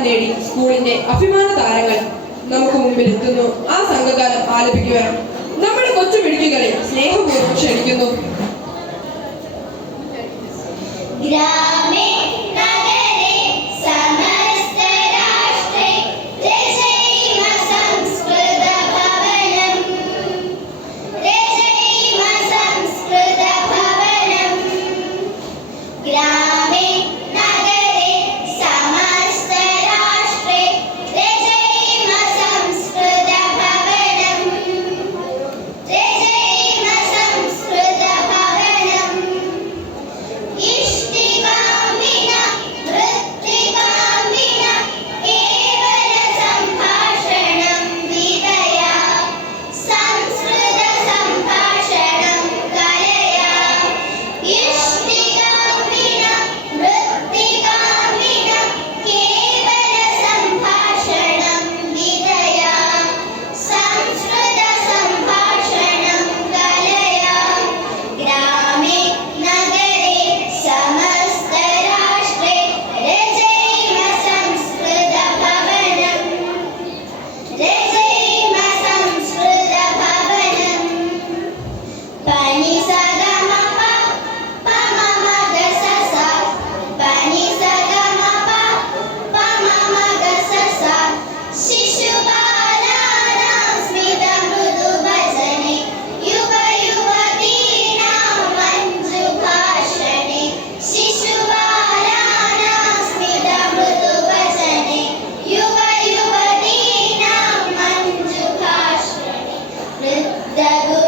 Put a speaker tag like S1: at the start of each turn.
S1: സമ്മാനം നേടി സ്കൂളിന്റെ അഭിമാന താരങ്ങൾ നമുക്ക് മുമ്പിൽ എത്തുന്നു ആ സംഘകാലം ആലപിക്കുകയാണ് നമ്മുടെ കൊച്ചു മിടുക്കികളെ സ്നേഹപൂർവം ക്ഷണിക്കുന്നു.
S2: ഗ്രാമേ that